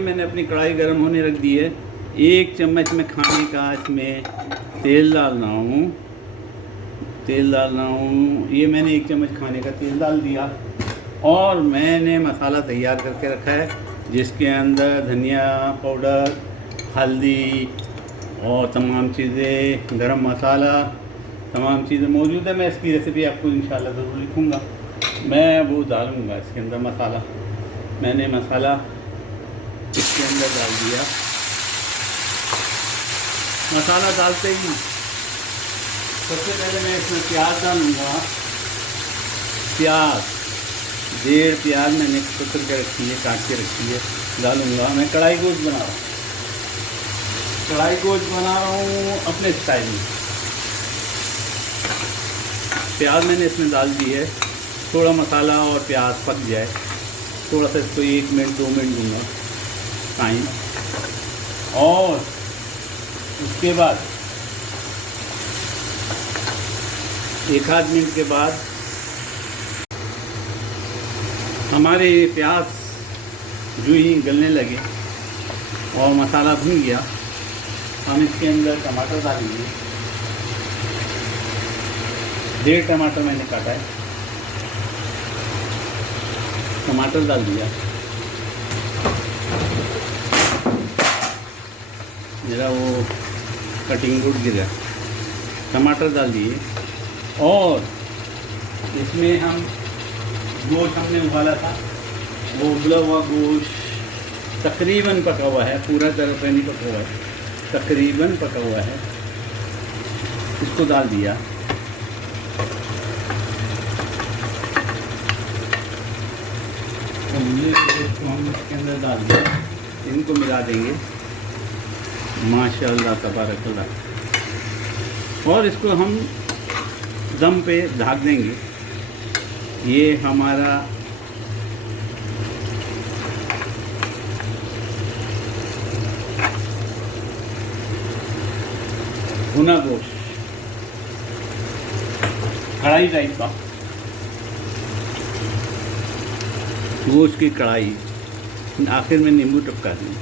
मैंने अपनी कढ़ाई गर्म होने रख दी है। 1 चम्मच में खाने का इसमें तेल डाल रहा हूँ। ये मैंने 1 चम्मच खाने का तेल डाल दिया और मैंने मसाला तैयार करके रखा है, जिसके अंदर धनिया पाउडर, हल्दी और तमाम चीज़ें, गरम मसाला, तमाम चीज़ें मौजूद है। मैं इसकी रेसिपी आपको इंशाल्लाह ज़रूर लिखूँगा। मैं वो डालूँगा इसके अंदर मसाला। मैंने मसाला इसके अंदर डाल दिया। मसाला डालते ही सबसे पहले मैं इसमें प्याज डालूँगा। प्याज, 1.5 प्याज मैंने कुतर के रखी है, काट के रखी है, डालूँगा। मैं कढ़ाई गोश्त बना रहा हूँ अपने स्टाइल में। प्याज मैंने इसमें डाल दी है। थोड़ा मसाला और प्याज पक जाए, थोड़ा सा इसको 1 मिनट 2 मिनट दूँगा टाइम। और उसके बाद 1 आध मिनट के बाद हमारे प्याज जो ही गलने लगे और मसाला भुन गया, हम इसके अंदर टमाटर डालेंगे। 1.5 टमाटर मैंने काटा है, टमाटर डाल दिया। मेरा वो कटिंग बोर्ड गिरा। टमाटर डाल दिए और इसमें हम गोश्त हमने उबाला था, वो उबला हुआ गोश्त तकरीबन पका हुआ है, पूरा तरह से नहीं पका हुआ है, तकरीबन पका हुआ है, इसको डाल दिया। इसको हम इसके अंदर डाल दिया, इनको मिला देंगे। माशाअल्लाह तबारकल्लाह। और इसको हम दम पे ढक देंगे। ये हमारा भुना गोश्त, कढ़ाई टाइप का गोश्त की कढ़ाई। आखिर में नींबू टपका देंगे।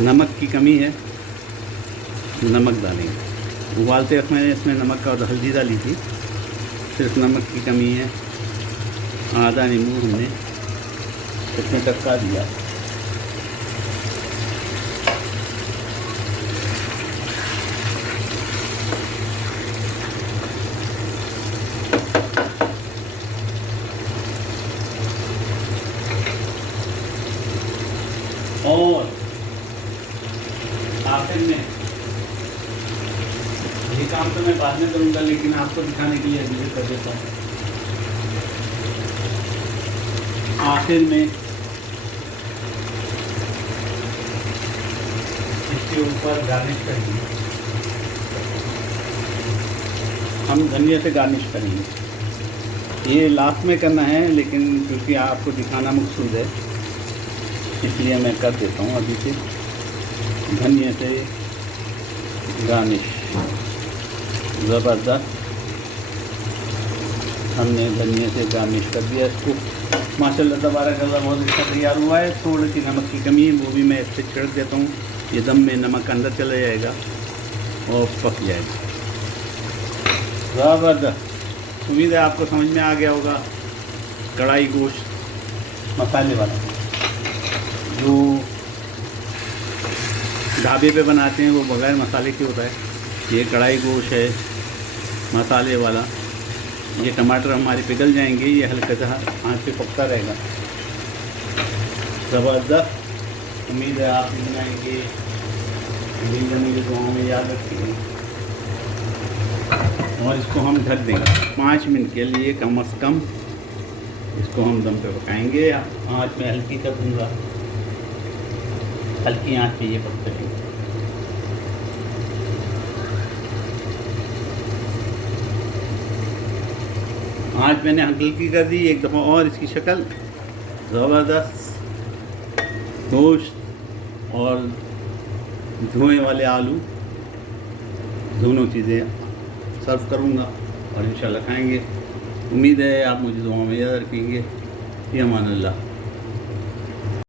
नमक की कमी है, नमक डालेंगे। उबालते वक्त मैंने इसमें नमक और हल्दी डाली थी, सिर्फ नमक की कमी है। आधा नींबू हमने इसमें टपका दिया। और आखिर में ये काम तो मैं बाद में करूँगा, लेकिन आपको दिखाने के लिए अभी कर देता हूँ। आखिर में इसके ऊपर गार्निश करेंगे, हम धनिया से गार्निश करेंगे। ये लास्ट में करना है, लेकिन क्योंकि आपको दिखाना मकसूद है इसलिए मैं कर देता हूँ अभी से। धनिया से गार्निश ज़बरदस्त, हमने धनिया से गार्निश कर दिया इसको। माशाल्लाह तबारकल्लाह बहुत अच्छा तैयार हुआ है। थोड़ी सी नमक की कमी है, वो भी मैं इससे छिड़क देता हूँ। ये दम में नमक अंदर चला जाएगा और पक जाएगा। ज़बरदस्त। उम्मीद है आपको समझ में आ गया होगा। कढ़ाई गोश्त मसाले वाला जो ढाबे पे बनाते हैं वो बगैर मसाले के होता है। ये कढ़ाई गोश्त है मसाले वाला। ये टमाटर हमारे पिघल जाएंगे, ये हल्का सा आँच पे पकता रहेगा। ज़बरदस्त। उम्मीद है आप बनाएंगे, मेरी दुआओं में याद रखिएगा। और इसको हम ढक देंगे 5 मिनट के लिए कम से कम। इसको हम दम पे पकाएंगे। आँच में हल्की कर दूँगा, हल्की आँच पे ये पकते रहेंगे। आज मैंने हल्की कर दी एक दफ़ा और। इसकी शक्ल ज़बरदस्त। गोश्त और धुएँ वाले आलू दोनों चीज़ें सर्व करूँगा और इंशाल्लाह खाएंगे। उम्मीद है आप मुझे दुआ में याद रखेंगे। ये अमान अल्लाह।